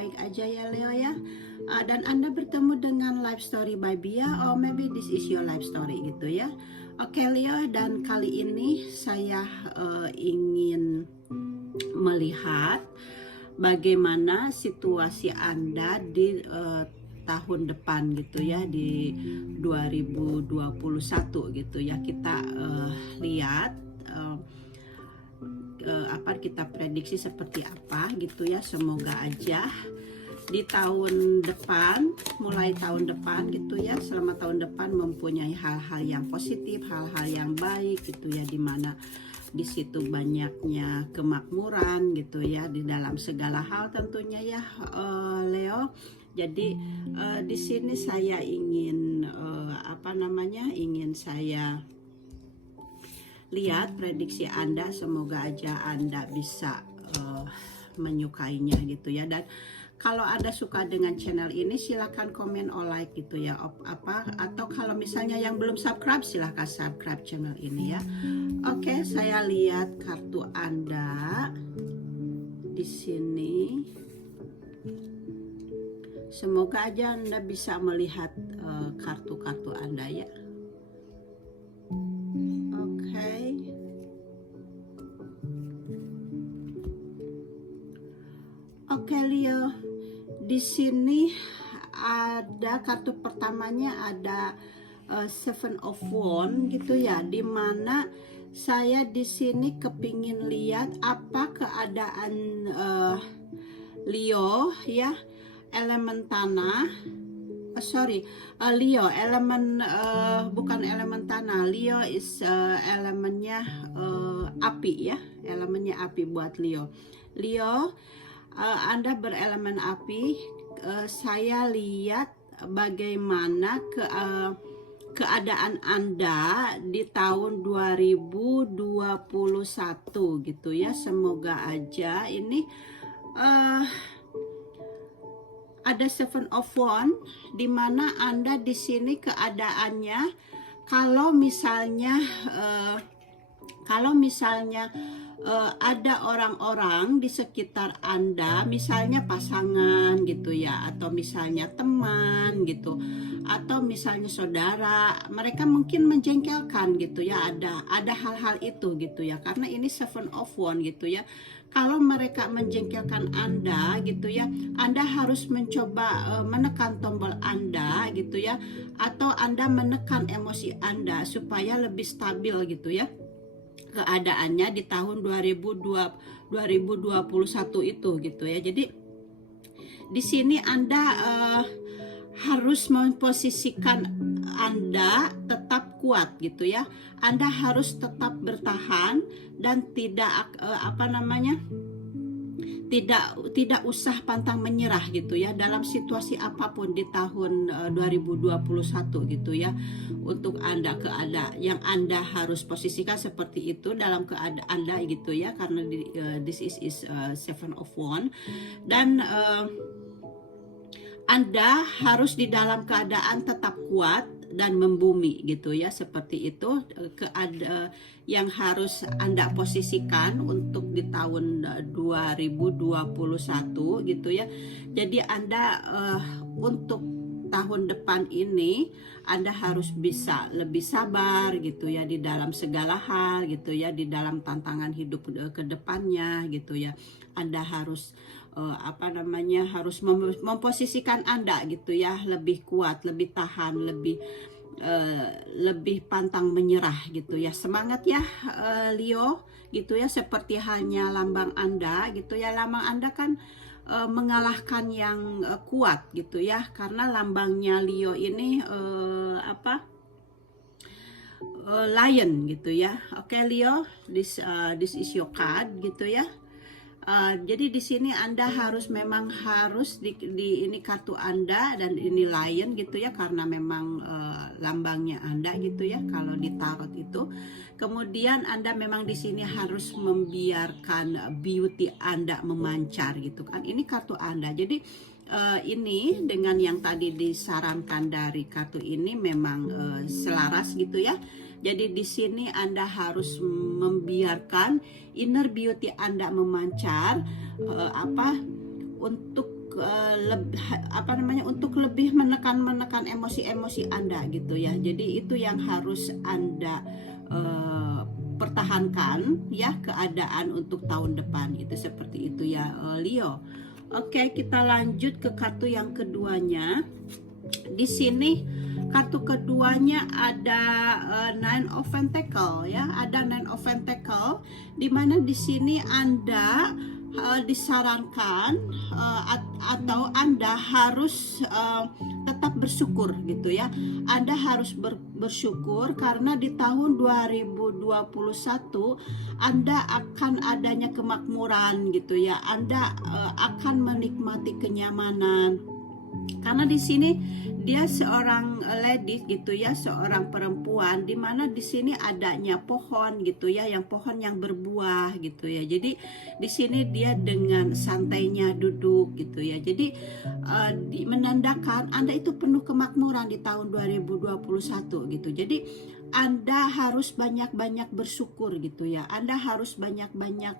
baik-baik aja ya Leo ya. Dan Anda bertemu dengan Life Story by Bia, or maybe this is your life story gitu ya. Oke Leo, dan kali ini saya ingin melihat bagaimana situasi Anda di tahun depan gitu ya, di 2021 gitu ya. Kita lihat kita prediksi seperti apa gitu ya. Semoga aja di tahun depan, mulai tahun depan gitu ya, selama tahun depan mempunyai hal-hal yang positif, hal-hal yang baik gitu ya, dimana di situ banyaknya kemakmuran gitu ya di dalam segala hal tentunya ya Leo. Jadi di sini saya ingin ingin saya lihat prediksi Anda, semoga aja Anda bisa menyukainya gitu ya. Dan kalau Anda suka dengan channel ini, silahkan komen or like gitu ya, atau kalau misalnya yang belum subscribe, silahkan subscribe channel ini ya. Oke, saya lihat kartu Anda di sini. Semoga aja Anda bisa melihat kartu-kartu Anda ya. Oke Leo, di sini ada kartu pertamanya, ada Seven of Wands gitu ya, dimana saya di sini kepingin lihat apa keadaan Leo ya, elemen tanah. Leo elemen bukan elemen tanah. Leo is elemennya api ya, elemennya api buat Leo. Leo, Anda berelemen api. Saya lihat bagaimana keadaan Anda di tahun 2021 gitu ya. Semoga aja ini ada Seven of Wands, di mana Anda di sini keadaannya kalau misalnya ada orang-orang di sekitar Anda, misalnya pasangan gitu ya, atau misalnya teman gitu, atau misalnya saudara, mereka mungkin menjengkelkan gitu ya, ada hal-hal itu gitu ya, karena ini Seven of Wands gitu ya. Kalau mereka menjengkelkan Anda gitu ya, Anda harus mencoba menekan tombol Anda gitu ya, atau Anda menekan emosi Anda supaya lebih stabil gitu ya keadaannya di tahun 2021 itu gitu ya. Jadi di sini Anda harus memposisikan Anda tetap kuat gitu ya. Anda harus tetap bertahan dan tidak tidak usah pantang menyerah gitu ya dalam situasi apapun di tahun 2021 gitu ya. Untuk Anda, keadaan yang Anda harus posisikan seperti itu dalam keadaan Anda gitu ya, karena this is Seven of Wands. Dan Anda harus di dalam keadaan tetap kuat dan membumi gitu ya, seperti itu yang harus Anda posisikan untuk di tahun 2021 gitu ya. Jadi Anda untuk tahun depan ini Anda harus bisa lebih sabar gitu ya di dalam segala hal gitu ya, di dalam tantangan hidup ke depannya gitu ya. Anda harus harus memposisikan Anda gitu ya, lebih kuat, lebih tahan, lebih pantang menyerah gitu ya. Semangat ya Leo gitu ya, seperti halnya lambang Anda gitu ya. Lambang Anda kan mengalahkan yang kuat gitu ya, karena lambangnya Leo ini lion gitu ya. Oke Leo, this is your card gitu ya. Jadi di sini Anda harus di ini kartu Anda, dan ini lion gitu ya, karena memang lambangnya Anda gitu ya kalau di tarot itu. Kemudian Anda memang di sini harus membiarkan beauty Anda memancar gitu kan. Ini kartu Anda. Jadi ini dengan yang tadi disarankan dari kartu ini memang selaras gitu ya. Jadi di sini Anda harus membiarkan inner beauty Anda memancar untuk untuk lebih menekan emosi-emosi Anda gitu ya. Jadi itu yang harus Anda pertahankan ya, keadaan untuk tahun depan itu seperti itu ya, Leo. Oke, kita lanjut ke kartu yang keduanya. Di sini kartu keduanya ada Nine of Pentacle ya, ada Nine of Pentacle, di mana di sini Anda disarankan atau Anda harus tetap bersyukur gitu ya. Anda harus bersyukur karena di tahun 2021 Anda akan adanya kemakmuran gitu ya. Anda akan menikmati kenyamanan. Karena di sini dia seorang lady gitu ya, seorang perempuan, di mana di sini adanya pohon gitu ya, yang pohon yang berbuah gitu ya. Jadi di sini dia dengan santainya duduk gitu ya. Jadi menandakan Anda itu penuh kemakmuran di tahun 2021 gitu. Jadi Anda harus banyak-banyak bersyukur gitu ya. Anda harus banyak-banyak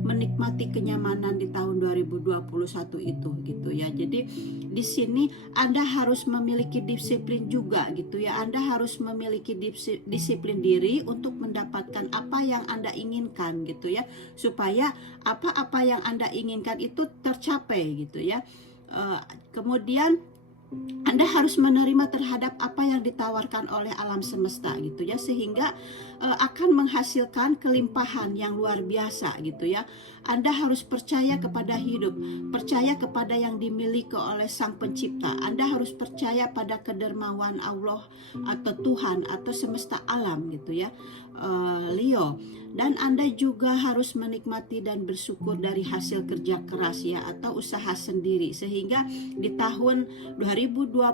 menikmati kenyamanan di tahun 2021 itu gitu ya. Jadi di sini Anda harus memiliki disiplin juga gitu ya. Anda harus memiliki disiplin diri untuk mendapatkan apa yang Anda inginkan gitu ya. Supaya apa-apa yang Anda inginkan itu tercapai gitu ya. Kemudian Anda harus menerima terhadap apa yang ditawarkan oleh alam semesta gitu ya, sehingga akan menghasilkan kelimpahan yang luar biasa gitu ya. Anda harus percaya kepada hidup, percaya kepada yang dimiliki oleh Sang Pencipta. Anda harus percaya pada kedermawan Allah atau Tuhan atau semesta alam gitu ya, Leo. Dan Anda juga harus menikmati dan bersyukur dari hasil kerja keras ya, atau usaha sendiri, sehingga di tahun 2021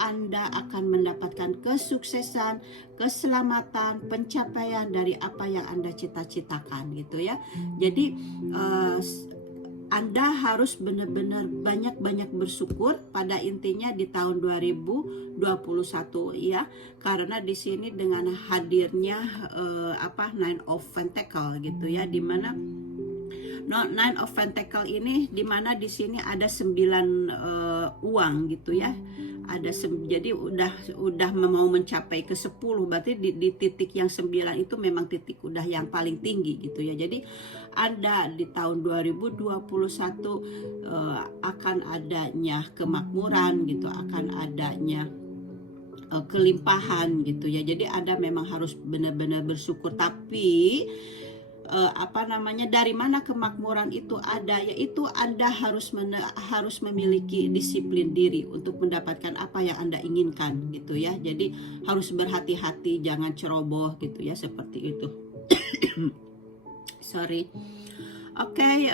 Anda akan mendapatkan kesuksesan, keselamatan, pencapaian dari apa yang Anda cita-citakan gitu ya. Jadi Anda harus benar-benar banyak-banyak bersyukur pada intinya di tahun 2021 ya, karena di sini dengan hadirnya Nine of Pentacle gitu ya, di mana Nine of Pentacle ini di mana di sini ada 9 uang gitu ya. Jadi udah mau mencapai ke 10, berarti di titik yang 9 itu memang titik udah yang paling tinggi gitu ya. Jadi Anda di tahun 2021 akan adanya kemakmuran gitu, akan adanya kelimpahan gitu ya. Jadi Anda memang harus benar-benar bersyukur, tapi dari mana kemakmuran itu ada, yaitu Anda harus memiliki disiplin diri untuk mendapatkan apa yang Anda inginkan gitu ya. Jadi harus berhati-hati, jangan ceroboh gitu ya, seperti itu. Sorry. Oke,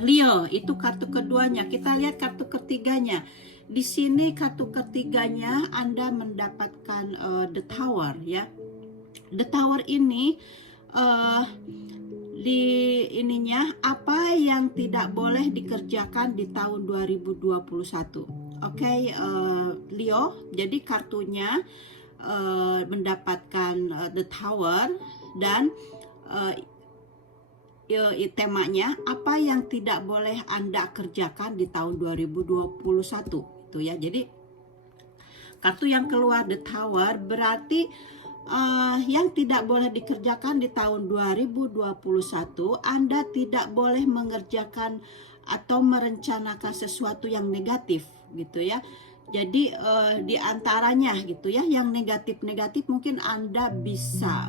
Leo, itu kartu keduanya. Kita lihat kartu ketiganya. Di sini kartu ketiganya Anda mendapatkan The Tower ya. The Tower ini di ininya apa yang tidak boleh dikerjakan di tahun 2021. Oke, Leo, jadi kartunya mendapatkan The Tower dan temanya apa yang tidak boleh Anda kerjakan di tahun 2021 itu ya. Jadi kartu yang keluar The Tower berarti yang tidak boleh dikerjakan di tahun 2021, Anda tidak boleh mengerjakan atau merencanakan sesuatu yang negatif gitu ya. Jadi di antaranya gitu ya, yang negatif-negatif mungkin Anda bisa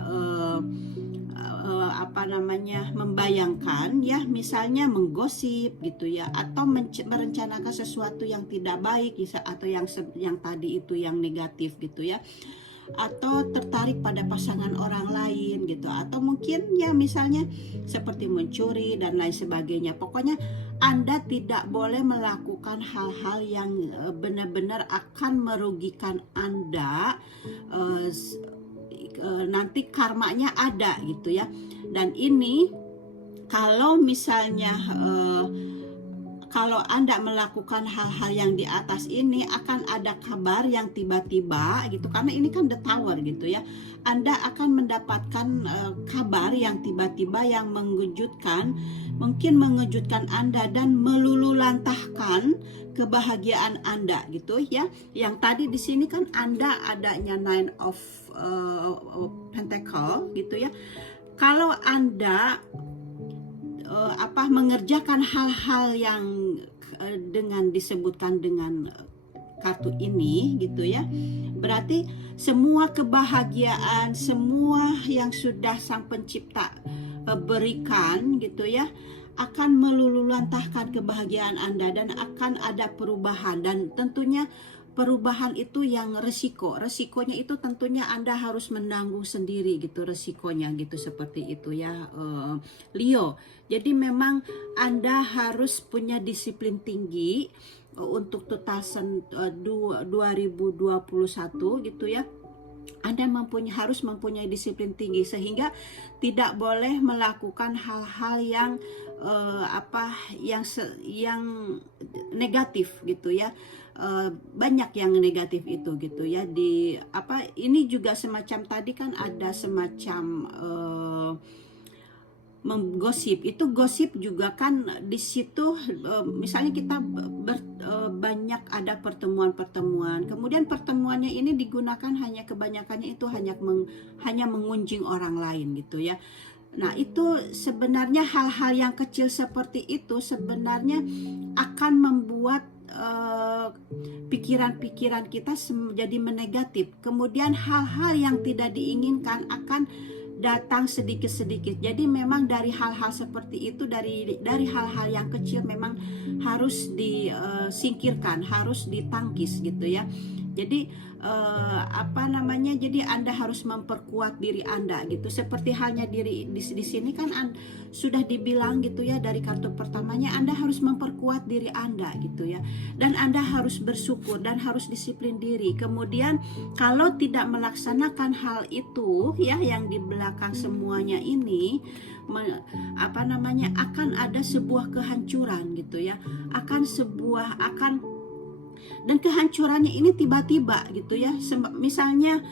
membayangkan ya, misalnya menggosip gitu ya, atau merencanakan sesuatu yang tidak baik atau yang tadi itu yang negatif gitu ya, atau tertarik pada pasangan orang lain gitu, atau mungkin ya misalnya seperti mencuri dan lain sebagainya. Pokoknya Anda tidak boleh melakukan hal-hal yang benar-benar akan merugikan Anda, nanti karmanya ada gitu ya. Dan ini kalau misalnya kalau Anda melakukan hal-hal yang di atas ini akan ada kabar yang tiba-tiba gitu, karena ini kan the tower gitu ya. Anda akan mendapatkan kabar yang tiba-tiba yang mengejutkan, mungkin mengejutkan Anda dan melululantahkan kebahagiaan Anda gitu ya. Yang tadi di sini kan Anda adanya Nine of Pentacle gitu ya. Kalau Anda mengerjakan hal-hal yang dengan disebutkan dengan kartu ini gitu ya, berarti semua kebahagiaan, semua yang sudah Sang Pencipta berikan gitu ya, akan melululantahkan kebahagiaan Anda dan akan ada perubahan. Dan tentunya perubahan itu yang resikonya itu tentunya Anda harus menanggung sendiri gitu resikonya gitu, seperti itu ya Leo. Jadi memang Anda harus punya disiplin tinggi untuk 2021 gitu ya. Anda harus mempunyai disiplin tinggi sehingga tidak boleh melakukan hal-hal yang yang negatif gitu ya. Banyak yang negatif itu gitu ya. Ini juga semacam tadi kan ada semacam menggosip. Itu gosip juga kan di situ, misalnya kita banyak ada pertemuan-pertemuan, kemudian pertemuannya ini digunakan kebanyakannya itu hanya mengunjing orang lain gitu ya. Nah, itu sebenarnya hal-hal yang kecil seperti itu sebenarnya akan membuat pikiran-pikiran kita jadi menegatif. Kemudian hal-hal yang tidak diinginkan akan datang sedikit-sedikit. Jadi memang dari hal-hal seperti itu, dari hal-hal yang kecil memang harus disingkirkan, harus ditangkis gitu ya. Jadi jadi Anda harus memperkuat diri Anda gitu. Seperti halnya di sini kan sudah dibilang gitu ya, dari kartu pertamanya Anda harus memperkuat diri Anda gitu ya. Dan Anda harus bersyukur dan harus disiplin diri. Kemudian kalau tidak melaksanakan hal itu ya, yang di belakang semuanya ini akan ada sebuah kehancuran gitu ya. Dan kehancurannya ini tiba-tiba gitu ya. Misalnya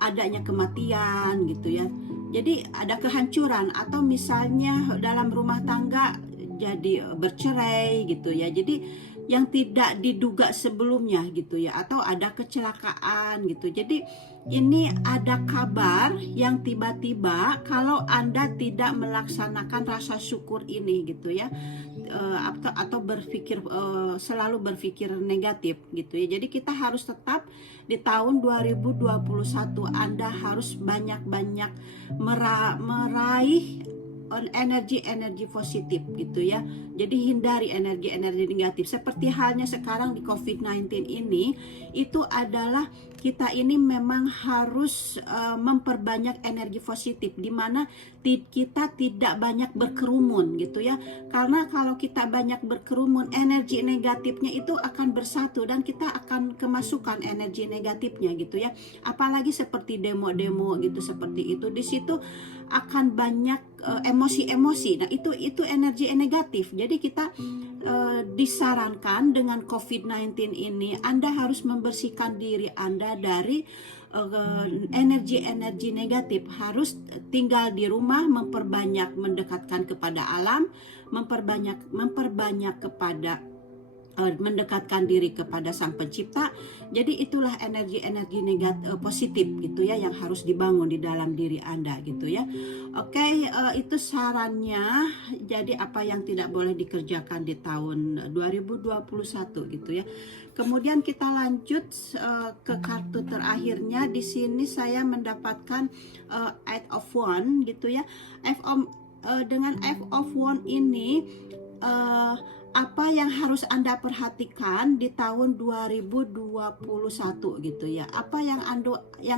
adanya kematian gitu ya. Jadi ada kehancuran, atau misalnya dalam rumah tangga jadi bercerai gitu ya. Jadi yang tidak diduga sebelumnya gitu ya, atau ada kecelakaan gitu. Jadi ini ada kabar yang tiba-tiba kalau Anda tidak melaksanakan rasa syukur ini gitu ya, atau selalu berpikir negatif gitu ya. Jadi kita harus tetap di tahun 2021 Anda harus banyak-banyak meraih energi positif gitu ya. Jadi hindari energi negatif. Seperti halnya sekarang di COVID-19 ini, itu adalah kita ini memang harus memperbanyak energi positif, di mana kita tidak banyak berkerumun gitu ya. Karena kalau kita banyak berkerumun, energi negatifnya itu akan bersatu dan kita akan kemasukan energi negatifnya gitu ya. Apalagi seperti demo-demo gitu, seperti itu. Di situ akan banyak emosi-emosi. Nah, itu energi negatif. Jadi kita disarankan dengan COVID-19 ini Anda harus membersihkan diri Anda dari energi-energi negatif. Harus tinggal di rumah, memperbanyak mendekatkan kepada alam, memperbanyak kepada mendekatkan diri kepada Sang Pencipta. Jadi itulah energi-energi positif gitu ya, yang harus dibangun di dalam diri Anda gitu ya. Oke, itu sarannya. Jadi apa yang tidak boleh dikerjakan di tahun 2021 gitu ya. Kemudian kita lanjut ke kartu terakhirnya. Di sini saya mendapatkan Eight of Wands gitu ya. Dengan Eight of Wands ini apa yang harus Anda perhatikan di tahun 2021 gitu ya. Apa yang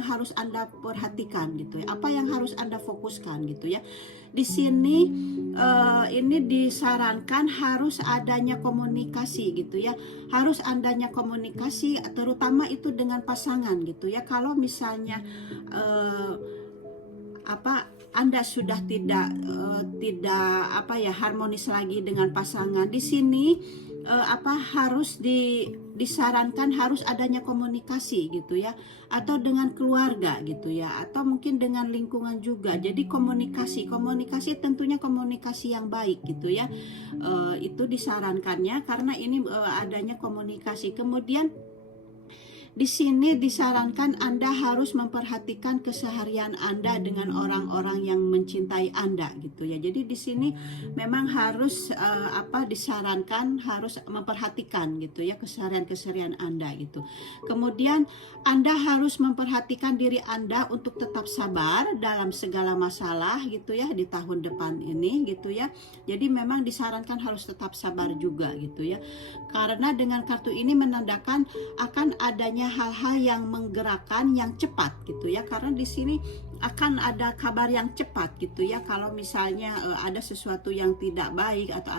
harus Anda perhatikan gitu ya. Apa yang harus Anda fokuskan gitu ya. Di sini ini disarankan harus adanya komunikasi gitu ya. Harus adanya komunikasi, terutama itu dengan pasangan gitu ya. Kalau misalnya Anda sudah tidak harmonis lagi dengan pasangan, di sini harus disarankan harus adanya komunikasi gitu ya, atau dengan keluarga gitu ya, atau mungkin dengan lingkungan juga. Jadi komunikasi tentunya komunikasi yang baik gitu ya. Itu disarankannya karena ini adanya komunikasi. Kemudian di sini disarankan Anda harus memperhatikan keseharian Anda dengan orang-orang yang mencintai Anda gitu ya. Jadi di sini memang harus disarankan harus memperhatikan gitu ya keseharian Anda gitu. Kemudian Anda harus memperhatikan diri Anda untuk tetap sabar dalam segala masalah gitu ya di tahun depan ini gitu ya. Jadi memang disarankan harus tetap sabar juga gitu ya. Karena dengan kartu ini menandakan akan adanya hal-hal yang menggerakkan yang cepat gitu ya, karena di sini akan ada kabar yang cepat gitu ya. Kalau misalnya ada sesuatu yang tidak baik atau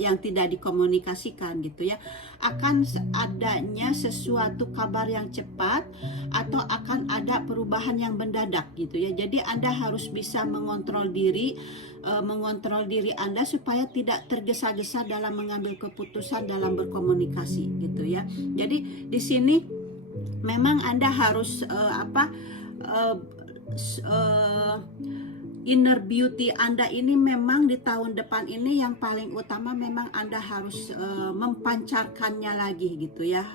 yang tidak dikomunikasikan gitu ya, akan adanya sesuatu kabar yang cepat atau akan ada perubahan yang mendadak gitu ya. Jadi Anda harus bisa mengontrol diri Anda supaya tidak tergesa-gesa dalam mengambil keputusan dalam berkomunikasi gitu ya. Jadi di sini memang Anda harus inner beauty Anda ini memang di tahun depan ini yang paling utama memang Anda harus mempancarkannya lagi gitu ya,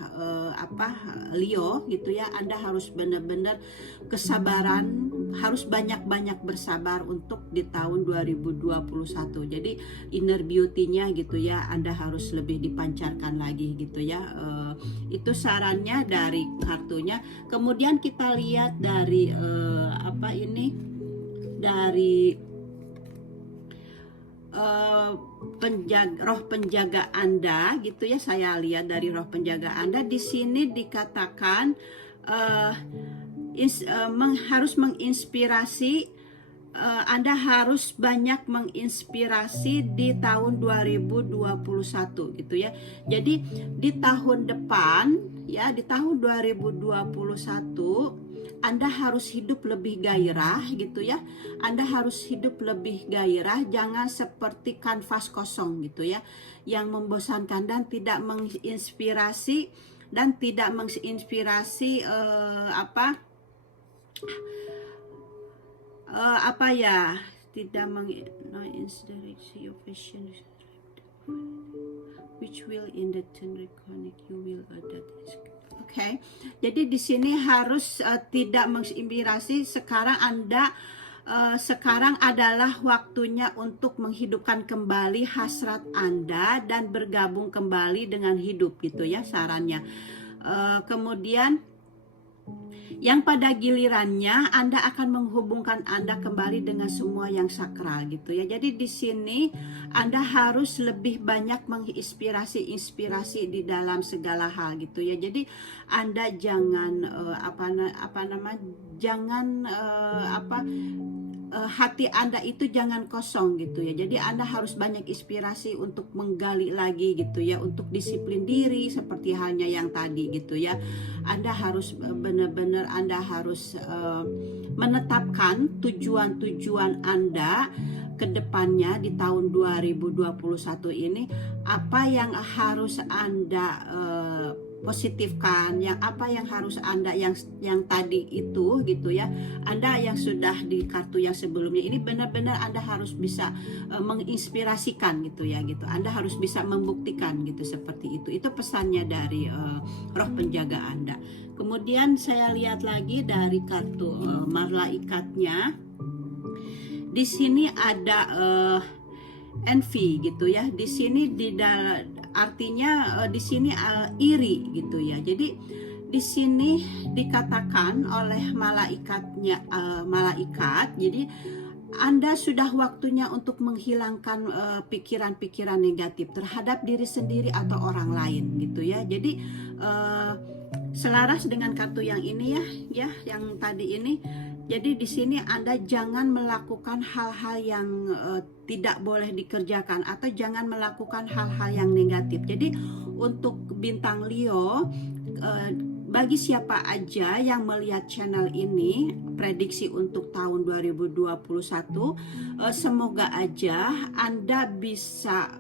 Leo gitu ya. Anda harus benar-benar kesabaran, harus banyak-banyak bersabar untuk di tahun 2021. Jadi inner beauty-nya gitu ya Anda harus lebih dipancarkan lagi gitu ya. Itu sarannya dari kartunya. Kemudian kita lihat dari dari roh penjaga Anda gitu ya. Saya lihat dari roh penjaga Anda di sini dikatakan harus menginspirasi. Anda harus banyak menginspirasi di tahun 2021 gitu ya. Jadi di tahun depan ya, di tahun 2021 Anda harus hidup lebih gairah gitu ya. Anda harus hidup lebih gairah, jangan seperti kanvas kosong gitu ya, yang membosankan dan tidak menginspirasi tidak menginspirasi your vision which will in the turn reconnect you will adapt. Oke. Jadi di sini harus tidak menginspirasi. Sekarang adalah waktunya untuk menghidupkan kembali hasrat Anda dan bergabung kembali dengan hidup gitu ya sarannya. Kemudian yang pada gilirannya Anda akan menghubungkan Anda kembali dengan semua yang sakral gitu ya. Jadi di sini Anda harus lebih banyak menginspirasi di dalam segala hal gitu ya. Jadi Anda jangan hati Anda itu jangan kosong gitu ya. Jadi Anda harus banyak inspirasi untuk menggali lagi gitu ya, untuk disiplin diri seperti halnya yang tadi gitu ya. Anda harus benar-benar menetapkan tujuan-tujuan Anda ke depannya di tahun 2021 ini, apa yang harus Anda positifkan, yang harus Anda yang tadi itu gitu ya. Anda yang sudah di kartu yang sebelumnya ini benar-benar Anda harus bisa menginspirasikan gitu ya gitu. Anda harus bisa membuktikan gitu seperti itu. Itu pesannya dari roh penjaga Anda. Kemudian saya lihat lagi dari kartu malaikatnya. Di sini ada envy gitu ya. Di sini artinya di sini iri gitu ya. Jadi di sini dikatakan oleh malaikat, jadi Anda sudah waktunya untuk menghilangkan pikiran-pikiran negatif terhadap diri sendiri atau orang lain gitu ya. Jadi selaras dengan kartu yang ini ya yang tadi ini. Jadi di sini Anda jangan melakukan hal-hal yang tidak boleh dikerjakan atau jangan melakukan hal-hal yang negatif. Jadi untuk bintang Leo, bagi siapa aja yang melihat channel ini, prediksi untuk tahun 2021, semoga aja Anda bisa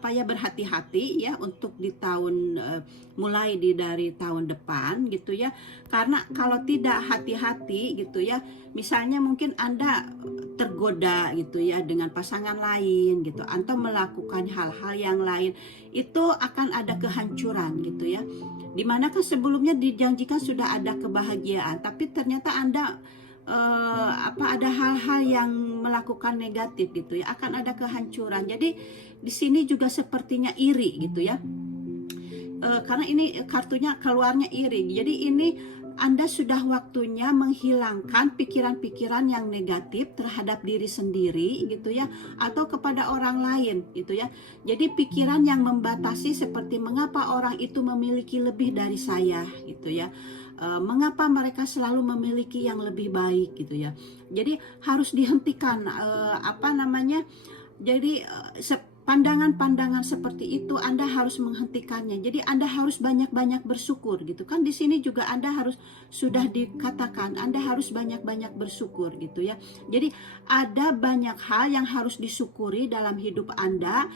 berhati-hati ya untuk di tahun mulai dari tahun depan gitu ya. Karena kalau tidak hati-hati gitu ya, misalnya mungkin Anda tergoda gitu ya dengan pasangan lain gitu, atau melakukan hal-hal yang lain, itu akan ada kehancuran gitu ya. Dimanakah sebelumnya dijanjikan sudah ada kebahagiaan, tapi ternyata Anda ada hal-hal yang melakukan negatif gitu ya, akan ada kehancuran. Jadi di sini juga sepertinya iri gitu ya. Karena ini kartunya keluarnya iri. Jadi ini Anda sudah waktunya menghilangkan pikiran-pikiran yang negatif terhadap diri sendiri gitu ya, atau kepada orang lain gitu ya. Jadi pikiran yang membatasi seperti mengapa orang itu memiliki lebih dari saya gitu ya. Mengapa mereka selalu memiliki yang lebih baik gitu ya. Jadi harus dihentikan jadi pandangan-pandangan seperti itu Anda harus menghentikannya. Jadi Anda harus banyak-banyak bersyukur gitu kan. Di sini juga Anda harus, sudah dikatakan Anda harus banyak-banyak bersyukur gitu ya. Jadi ada banyak hal yang harus disyukuri dalam hidup Anda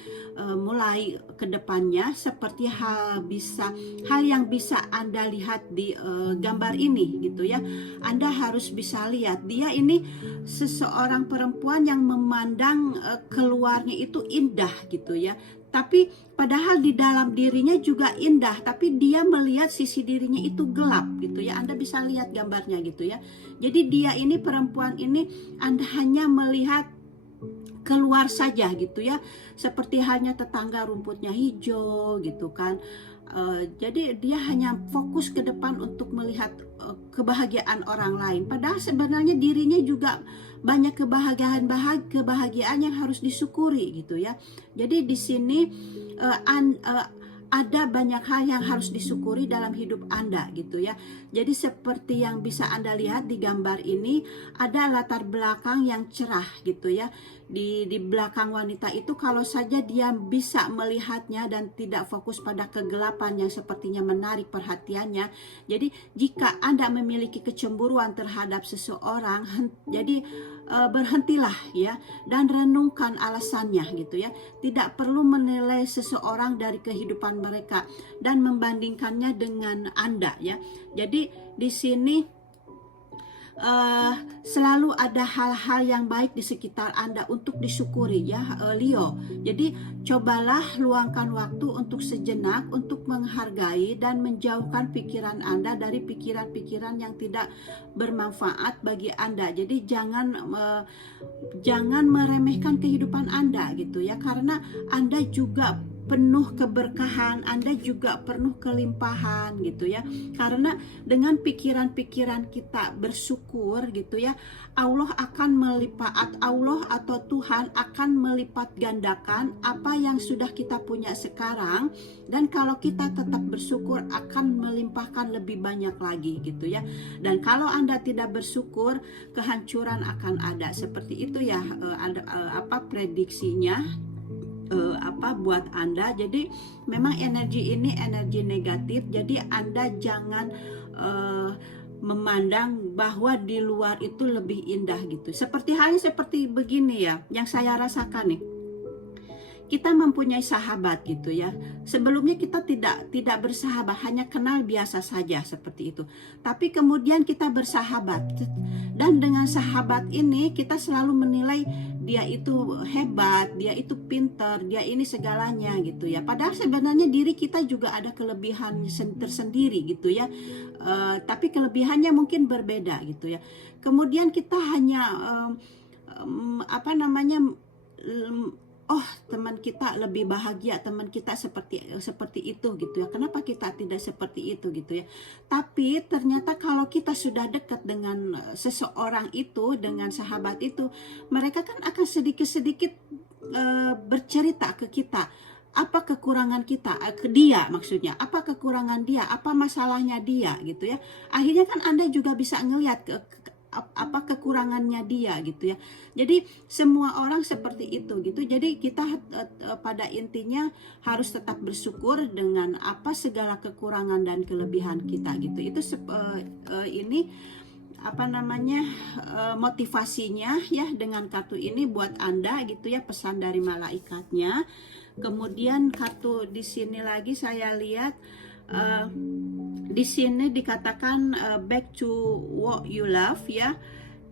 mulai ke depannya, seperti hal yang bisa Anda lihat di gambar ini gitu ya. Anda harus bisa lihat dia ini seseorang perempuan yang memandang keluarnya itu indah gitu ya, tapi padahal di dalam dirinya juga indah, tapi dia melihat sisi dirinya itu gelap gitu ya. Anda bisa lihat gambarnya gitu ya. Jadi dia ini, perempuan ini, Anda hanya melihat keluar saja gitu ya, seperti halnya tetangga rumputnya hijau gitu kan. Jadi dia hanya fokus ke depan untuk melihat kebahagiaan orang lain, padahal sebenarnya dirinya juga banyak kebahagiaan yang harus disyukuri gitu ya. Jadi di sini ada banyak hal yang harus disyukuri dalam hidup Anda gitu ya. Jadi seperti yang bisa Anda lihat di gambar ini, ada latar belakang yang cerah gitu ya. Di belakang wanita itu, kalau saja dia bisa melihatnya dan tidak fokus pada kegelapan yang sepertinya menarik perhatiannya. Jadi jika Anda memiliki kecemburuan terhadap seseorang, jadi berhentilah ya dan renungkan alasannya gitu ya. Tidak perlu menilai seseorang dari kehidupan mereka dan membandingkannya dengan Anda ya. Jadi di sini selalu ada hal-hal yang baik di sekitar Anda untuk disyukuri ya, Leo. Jadi cobalah luangkan waktu untuk sejenak untuk menghargai dan menjauhkan pikiran Anda dari pikiran-pikiran yang tidak bermanfaat bagi Anda. Jadi jangan meremehkan kehidupan Anda gitu ya, karena Anda juga penuh keberkahan, Anda juga penuh kelimpahan gitu ya. Karena dengan pikiran-pikiran kita bersyukur gitu ya, Allah atau Tuhan akan melipat gandakan apa yang sudah kita punya sekarang, dan kalau kita tetap bersyukur akan melimpahkan lebih banyak lagi gitu ya. Dan kalau Anda tidak bersyukur, kehancuran akan ada. Seperti itu ya, prediksinya buat Anda. Jadi memang energi ini energi negatif, jadi Anda jangan memandang bahwa di luar itu lebih indah gitu. Seperti begini ya, yang saya rasakan nih. Kita mempunyai sahabat gitu ya. Sebelumnya kita tidak bersahabat, hanya kenal biasa saja seperti itu. Tapi kemudian kita bersahabat, dan dengan sahabat ini kita selalu menilai dia itu hebat, dia itu pintar, dia ini segalanya gitu ya. Padahal sebenarnya diri kita juga ada kelebihan tersendiri gitu ya. Tapi kelebihannya mungkin berbeda gitu ya. Kemudian kita hanya teman kita lebih bahagia, teman kita seperti itu gitu ya. Kenapa kita tidak seperti itu gitu ya? Tapi ternyata kalau kita sudah dekat dengan seseorang itu, dengan sahabat itu, mereka kan akan sedikit-sedikit bercerita ke kita apa kekurangan kita, ke dia maksudnya, apa kekurangan dia, apa masalahnya dia gitu ya. Akhirnya kan Anda juga bisa ngelihat apa kekurangan kekurangannya dia gitu ya. Jadi semua orang seperti itu gitu. Jadi kita pada intinya harus tetap bersyukur dengan apa segala kekurangan dan kelebihan kita gitu. Itu ini apa namanya motivasinya ya dengan kartu ini buat Anda gitu ya, pesan dari malaikatnya. Kemudian kartu di sini lagi saya lihat di sini dikatakan back to what you love ya.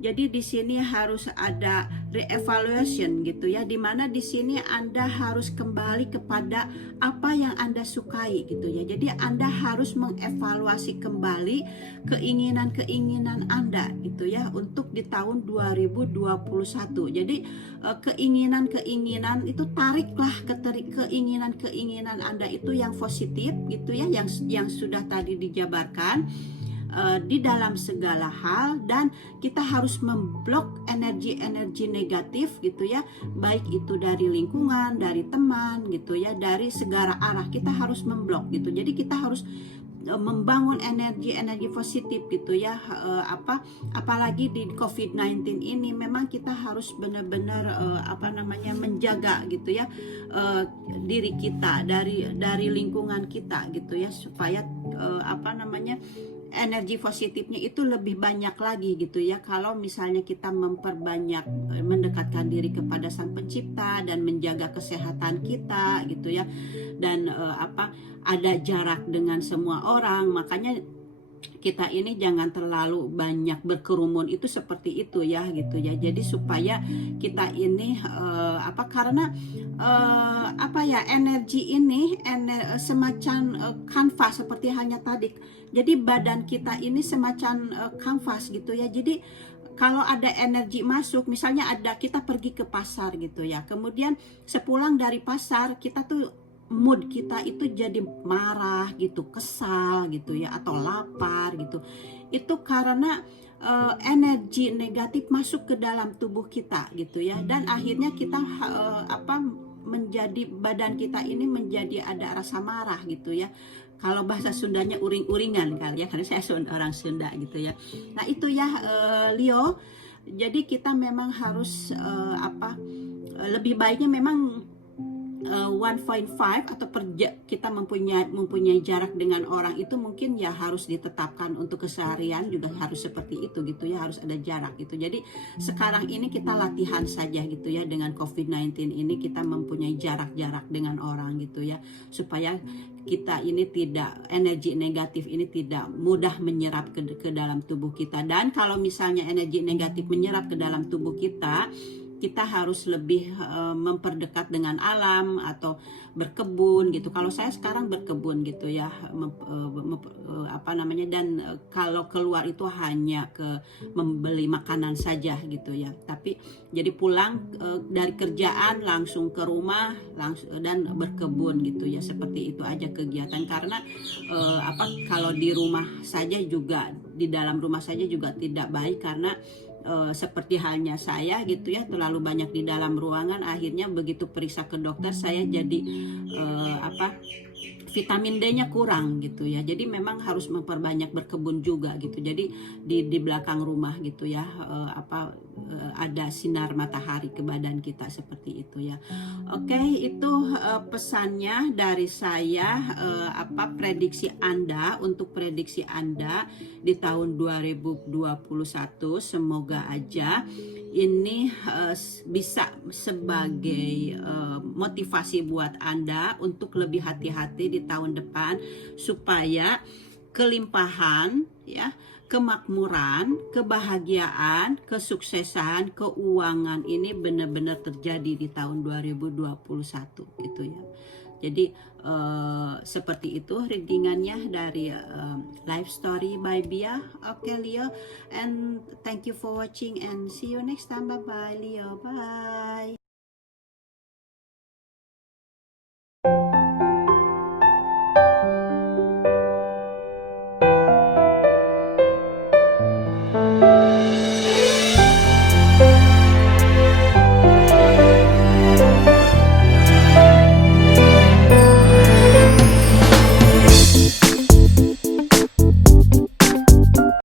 Jadi di sini harus ada reevaluation gitu ya, dimana di sini Anda harus kembali kepada apa yang Anda sukai gitu ya. Jadi Anda harus mengevaluasi kembali keinginan-keinginan Anda gitu ya untuk di tahun 2021. Jadi keinginan-keinginan itu tariklah keinginan-keinginan Anda itu yang positif gitu ya, yang sudah tadi dijabarkan di dalam segala hal, dan kita harus memblok energi-energi negatif gitu ya, baik itu dari lingkungan, dari teman gitu ya, dari segala arah kita harus memblok gitu. Jadi kita harus membangun energi-energi positif gitu ya, apalagi di COVID-19 ini memang kita harus benar-benar menjaga gitu ya diri kita dari lingkungan kita gitu ya, supaya energi positifnya itu lebih banyak lagi gitu ya. Kalau misalnya kita memperbanyak mendekatkan diri kepada Sang Pencipta dan menjaga kesehatan kita gitu ya, dan ada jarak dengan semua orang, makanya kita ini jangan terlalu banyak berkerumun, itu seperti itu ya gitu ya. Jadi supaya kita ini karena energi ini semacam kanvas seperti halnya tadi. Jadi badan kita ini semacam kanvas gitu ya. Jadi kalau ada energi masuk, misalnya kita pergi ke pasar gitu ya, kemudian sepulang dari pasar kita tuh mood kita itu jadi marah gitu, kesal gitu ya, atau lapar gitu. Itu karena energi negatif masuk ke dalam tubuh kita gitu ya, dan akhirnya kita menjadi badan kita ini menjadi ada rasa marah gitu ya. Kalau bahasa Sundanya uring-uringan kali ya, karena saya orang Sunda gitu ya. Nah itu ya Leo. Jadi kita memang harus lebih baiknya memang 1.5 atau kita mempunyai jarak dengan orang itu mungkin ya harus ditetapkan untuk keseharian juga harus seperti itu gitu ya, harus ada jarak gitu. Jadi sekarang ini kita latihan saja gitu ya, dengan COVID-19 ini kita mempunyai jarak-jarak dengan orang gitu ya, supaya kita ini energi negatif ini tidak mudah menyerap ke dalam tubuh kita. Dan kalau misalnya energi negatif menyerap ke dalam tubuh kita harus lebih memperdekat dengan alam atau berkebun gitu. Kalau saya sekarang berkebun gitu ya, dan kalau keluar itu hanya ke membeli makanan saja gitu ya. Tapi jadi pulang dari kerjaan langsung ke rumah dan berkebun gitu ya, seperti itu aja kegiatan. Karena kalau di rumah saja juga, di dalam rumah saja juga tidak baik, karena seperti halnya saya gitu ya, terlalu banyak di dalam ruangan, akhirnya begitu periksa ke dokter saya jadi vitamin D-nya kurang gitu ya. Jadi memang harus memperbanyak berkebun juga gitu. Jadi di belakang rumah gitu ya, ada sinar matahari ke badan kita, seperti itu ya. Oke, itu pesannya dari saya, prediksi Anda, untuk prediksi Anda di tahun 2021. Semoga aja ini bisa sebagai motivasi buat Anda untuk lebih hati-hati di tahun depan, supaya kelimpahan ya, kemakmuran, kebahagiaan, kesuksesan, keuangan ini benar-benar terjadi di tahun 2021 gitu ya. Jadi seperti itu readingannya dari Life Story by Bia. Oke Leo, and thank you for watching and see you next time. Bye bye Leo, bye.